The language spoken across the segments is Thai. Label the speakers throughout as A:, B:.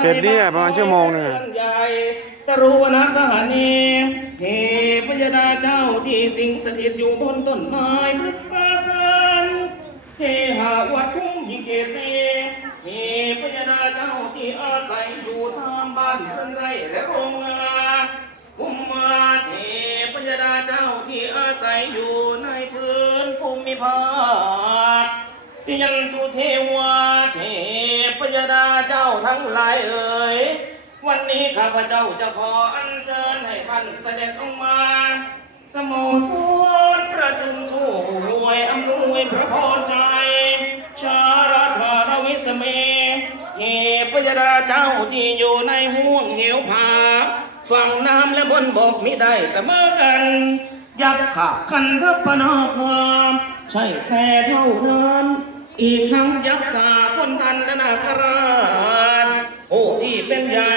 A: เสร็จเนี่ยประมาณชั่วโมงหนึ่งอะ
B: บ้าเรือนใหญ่ตรุวนาคานีเทพยดาเจ้าที่สิงสถิตอยู่บนต้นไม้พฤกษาสันเทหาวัดทุ่งยิงเกตเนเทพยดาเจ้าที่อาศัยอยู่ตามบ้านเรือนไร่และโรงงานกุมมาเทพยดาเจ้าที่อาศัยอยู่ในพื้นภูมิภาค จยันตุเทวาเทพยดาเจ้าทั้งหลายเอ่ยวันนี้ข้าพเจ้าจะขออัญเชิญให้ท่านเสด็จออกมา สโมสรประชุมช่วยอำนวยพระพรใจ ชาราธารวิสเมเทพยดาเจ้าที่อยู่ในห้วงเหวผาฝั่งน้ำและบนบกมิได้เสมอกัน ยักษ์ขาคันทัพนาคามใช่แค่เท่านั้น อีกทั้งยักษ์สาคนทันและนาคราชโอ้ที่เป็นใหญ่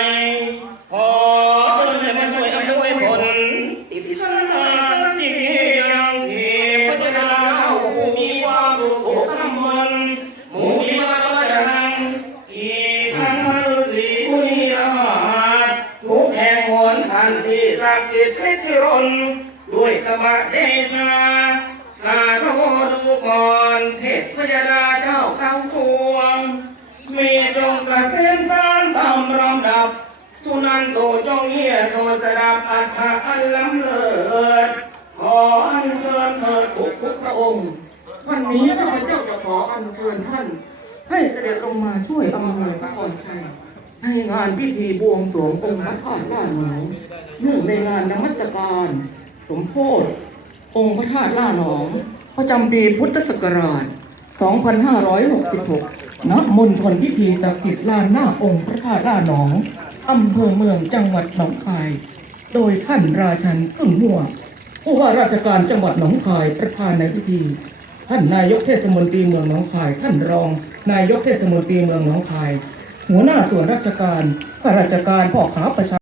B: ขอเชิญให้มาช่วยอำนวยผลติดขันทาสันติเกียงเทพเจ้าผู้มีความสุขโอคำมันหมูมีวัตวัจนังอีกทั้งพระฤาษีผู้นิราชทุกแห่งหนทันที่ศักดิ์สิทธิ์ฤทธิรนด้วยกบะเดชา สาธุดูก่อนเทพยดาเจ้าทั้งปวง มีจงกระเซ็นสารตามลำดับ ทุนันโตจงเฮียโสสดับอัฐะอันล้ำเลิศขออัญเชิญเถิดปุกทุกพระองค์ วันนี้ข้าพเจ้าจะขออัญเชิญท่าน ให้เสด็จลงมาช่วยอำนวยพระพรชัยในงานพิธีบวงสรวงองค์พระธาตุล่าหนอเนื่องในงานนมัสการ สมโพธิ องค์พระธาตุล่าหนอง ประจำปีพุทธศักราช 2566 ณ มณฑลพิธีศักดิ์สิทธิ์ลานหน้าองค์พระธาตุล่าหนอง อำเภอเมืองจังหวัดหนองคาย โดยท่านราชันสุนมัวผู้ว่าราชการจังหวัดหนองคายประธานในพิธี ท่านนายกเทศมนตรีเมืองหนองคาย ท่านรอง นายกเทศมนตรีเมืองหนองคาย หัวหน้าส่วนราชการข้าราชการพ่อค้าประชา